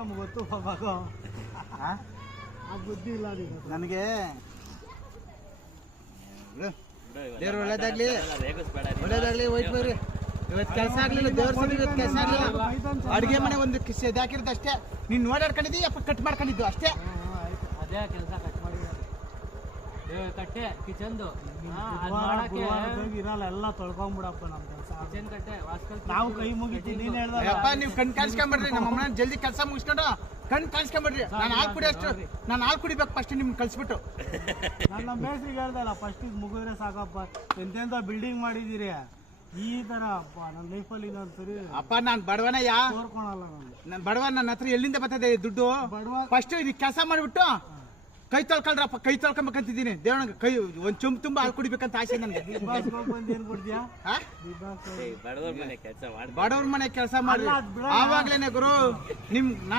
ನಮ್ಗೆ ಗೊತ್ತು ಪಾಪ ಆ ಬುದ್ಧಿ ಇಲ್ಲ ನನಗೆ. ದೇವ್ರು ಒಳ್ಳೇದಾಗ್ಲಿ ಒಳ್ಳೇದಾಗ್ಲಿ. ಹೋಯ್ತು ಬರ್ರಿ. ಇವತ್ತು ಕೆಲಸ ಆಗ್ಲಿಲ್ಲ, ದೇವ್ರ ಸರಿ ಇವತ್ತು ಕೆಲಸ ಆಗ್ಲಿಲ್ಲ. ಅಡುಗೆ ಮನೆ ಒಂದು ಇದಾಕಿರೋದು ಅಷ್ಟೇ. ನೀನು ನೋಡಾಡ್ಕೊಂಡಿದ್ದಿ ಅಪ್ಪ ಕಟ್ ಮಾಡ್ಕೊಂಡಿದ್ದು ಅಷ್ಟೇ. ಅದೇ ಕೆಲಸ ಕಟ್ ಮಾಡಿ ಕಟ್ಟೆ ಕಿಚನ್ದು ಇರಲ್ಲ, ಎಲ್ಲ ತೊಳ್ಕೊಂಡ್ಬಿಡಪ್ಪ ನಮ್ಮ ಕೆಲಸ. ಕಿಚನ್ ಕಟ್ಟೆ ನಾವು ಕೈ ಮುಗಿತೀವಿ. ನೀನ್ ಹೇಳ್ದಪ್ಪ ನೀವು ಕಣ್ ಕಾಣಿಸ್ಕೊಂಡ್ಬಿಡ್ರಿ. ನಮ್ಮ ಅಮ್ಮನ ಜಲ್ದಿ ಕೆಲಸ ಮುಗಿಸ್ಕೊಂಡು ಕಣ್ ಕಾಣಿಸ್ಕೊಂಡ್ಬಿಡ್ರಿ. ನಾನು ಹಾಲು ಕುಡಿ ಅಷ್ಟು, ನಾನು ಹಾಲು ಕುಡಿಬೇಕು ಫಸ್ಟ್ ನಿಮ್ಗೆ ಕಳ್ಸಿಬಿಟ್ಟು. ನಾನು ನಮ್ಮ ಮೇಸ್ರಿಗೆ ಹೇಳ್ದಲ್ಲ, ಫಸ್ಟ್ ಇದು ಮುಗಿದ್ರೆ ಸಾಕಪ್ಪ. ಎಂತೆಂತ ಬಿಲ್ಡಿಂಗ್ ಮಾಡಿದ್ದೀರಿ, ಈ ತರ ಅಪ್ಪ ನನ್ನ ಲೈಫಲ್ಲಿ ಇನ್ನೊಂದ್ಸರಿ ಅಪ್ಪ. ನಾನು ಬಡವನಯ್ಯ, ತೋರ್ಕೊಳಲ್ಲ ನಾನು ಬಡವ. ನನ್ನ ಹತ್ರ ಎಲ್ಲಿಂದ ಬರ್ತದೆ ದುಡ್ಡು? ಬಡವ. ಫಸ್ಟ್ ಇದಕ್ಕೆ ಕೆಲಸ ಮಾಡಿಬಿಟ್ಟು ಕೈ ತೊಳ್ಕೊಳ್ರಪ್ಪ. ಕೈ ತೊಳ್ಕೊಂಬೇಕಂತಿದ್ದೀನಿ. ದೇವಣ್ಣ ಕೈ ಒಂದ್ ಚುಂಬ್ ತುಂಬಾ ಹಾಲು ಕುಡಿಬೇಕಂತ ಆಸೆ ನನಗೆ. ಏನ್ ಕೊಡ್ತೀಯಾ? ಬಡವ್ರ ಮನೆ ಕೆಲಸ ಮಾಡಿ ಆವಾಗ್ಲೇನೆ ಗುರು ನಿಮ್